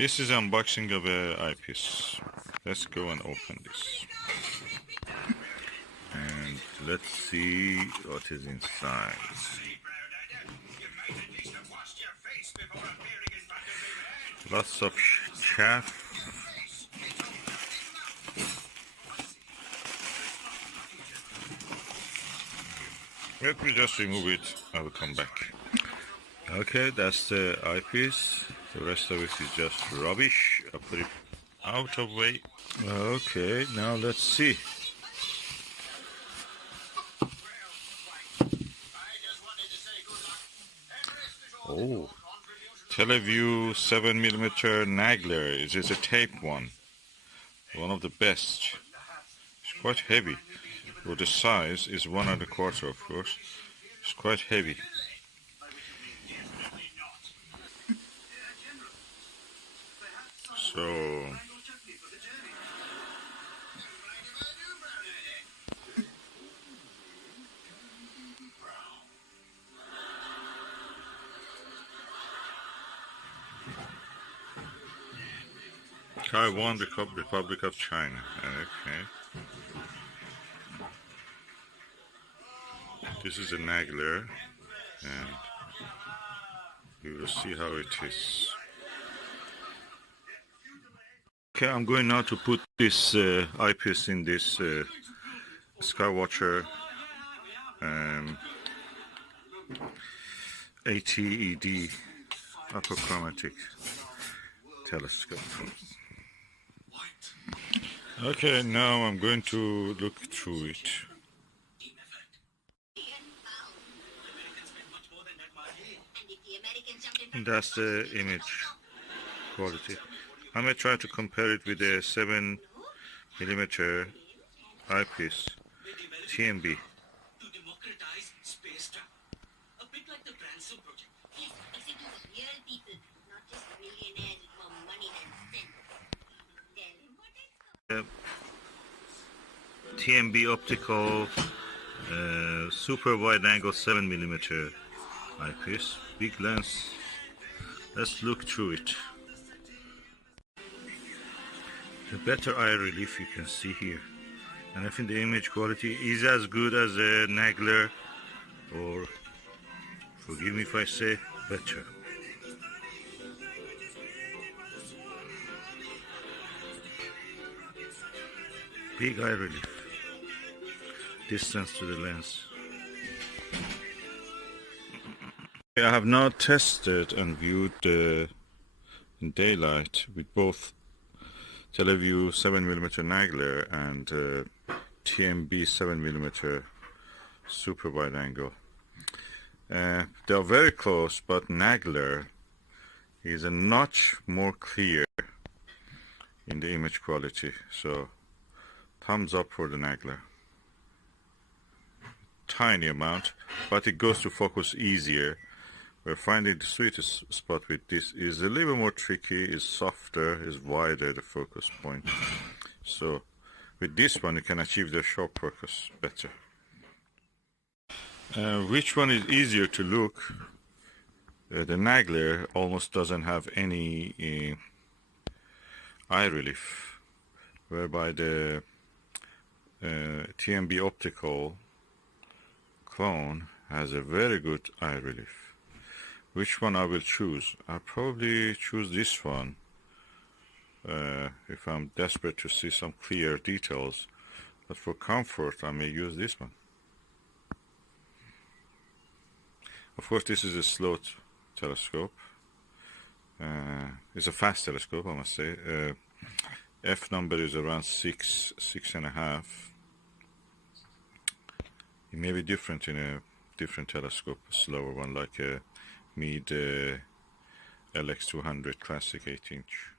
This is unboxing of a eyepiece. Let's go and open this. And let's see what is inside. Lots of chaff. Let me just remove it. I will come back. Okay, that's the eyepiece. The rest of it is just rubbish. I'll put it out of way. Okay, now let's see. Oh, Televue 7mm Nagler. It is a Type-1. One of the best. It's quite heavy. Well, the size is 1 1/4, of course. It's quite heavy. So Taiwan, Republic of China. Okay. This is a Nagler, and we will see how it is. Okay, I'm going now to put this eyepiece in this Skywatcher ATED apochromatic telescope. Okay, now I'm going to look through it. That's the image quality. I may try to compare it with a 7mm eyepiece TMB. TMB optical super wide angle 7mm eyepiece, big lens. Let's look through it. The better eye relief you can see here, and I think the image quality is as good as a Nagler, or forgive me if I say better. Big eye relief, distance to the lens. I have now tested and viewed in daylight with both Televue 7mm Nagler and TMB 7mm super wide angle. They are very close, but Nagler is a notch more clear in the image quality. So thumbs up for the Nagler. Tiny amount, but it goes to focus easier. We're finding the sweetest spot with this is a little more tricky, is softer, is wider the focus point. So with this one you can achieve the sharp focus better. Which one is easier to look? The Nagler almost doesn't have any eye relief, whereby the TMB optical clone has a very good eye relief. Which one I will choose? I'll probably choose this one if I'm desperate to see some clear details, but for comfort I may use this one. Of course, this is a slow telescope. It's a fast telescope, I must say. F number is around 6.5. It may be different in a different telescope, a slower one like a Meade LX200 classic 8-inch.